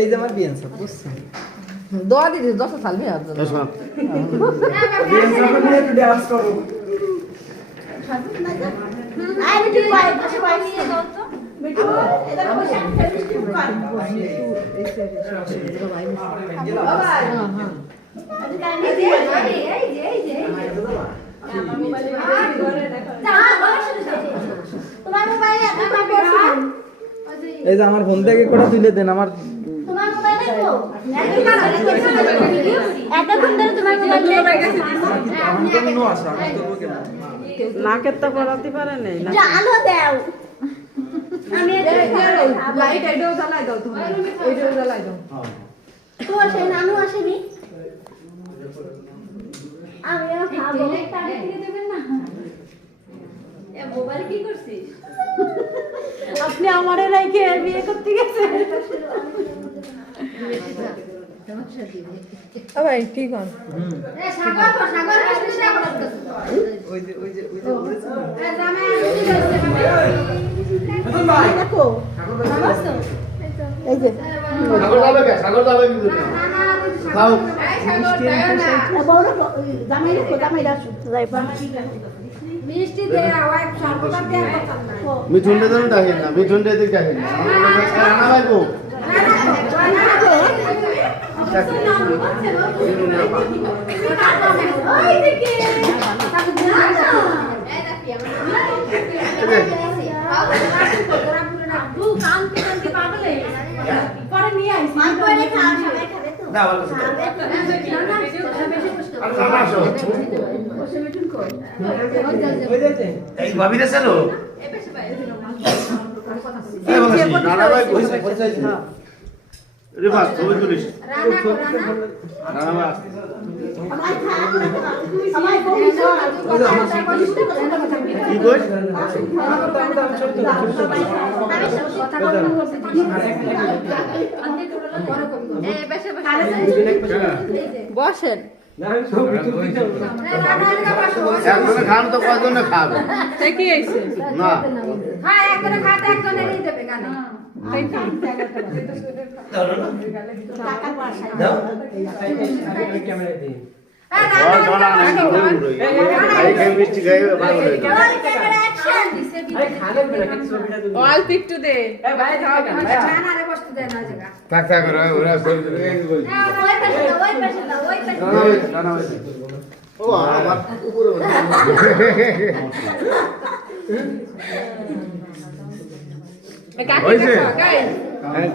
এই যে আমার বিয়ান সব বুঝছেন দোয়া দিদি 10 সাল মে আজ বিয়ান সব নিয়ে একটু ডান্স করো আই বিটু ভাই বসে ভাই নিয়ে দাও তো বিটু এটা বসে ফেস্টিভ কর বাবা হ্যাঁ আজ কাল এই যে আমার মোবাইলে ঘরে দেখো না বসে তোমার মোবাইলে আপনি করছেন এই যে আমার ফোন থেকে কোটা তুলে দেন আমার তোমার মোবাইলে তো এতক্ষণ ধরে তোমার মোবাইলে আমি তো নো আসা আমি তো কেন নাকের তো করাতে পারে নাই না আলো দাও আমি লাইট এটাও জ্বালাই দাও তুমি এটাও জ্বালাই দাও তো আসে নানু আসেনি আমি খাবো তারে থেকে দেবেন না এ মোবাইল কি করছিস আপনি আমারে রাইখে বিয়ে করতে গেছেন ভাই ঠিক আছে এ সাগর ওই যে বলেছেন এ জামাই আসছে ভাই দেখো নমস্তে এই যে সাগর যাবে কিন্তু খাও বড় জামাই আসু যাইবা মিষ্টি দে আওয়াই সর্বদা দে মিঠুন দে তো ডাকেন না মিঠুন দে দিক ডাকেন না রানা ভাই কো ওই দিকে পরে নিয়ে আইছি পরে খাওয়া সবাই খাবে তো না ভালো এই ভাবি রে চলো এই বাবা রানা ভাই কইছে পৌঁছাইছে রে বাস ছবি তুলিস রানা ভাই আমায় কি কই বসেন একজনে খান তো কয়জনে খাবে সে কি আইছে না হ্যাঁ একজনে খাতে একজনে নিয়ে দেবে গানে দাও ক্যামেরা দিই এই খাই মিষ্টি খাই ভালো লাগে ক্যামেরা অ্যাকশন আরে খালে বেটা কিছু ছবিটা তুলি অল পিক টু দে এ ভাই যাও কেন ভাই না রে বসতে দেয় না জায়গা থাক থাক ওরা সব এই বল ওই পাশে রানা ভাই ও আমার উপরে কাকে গাইস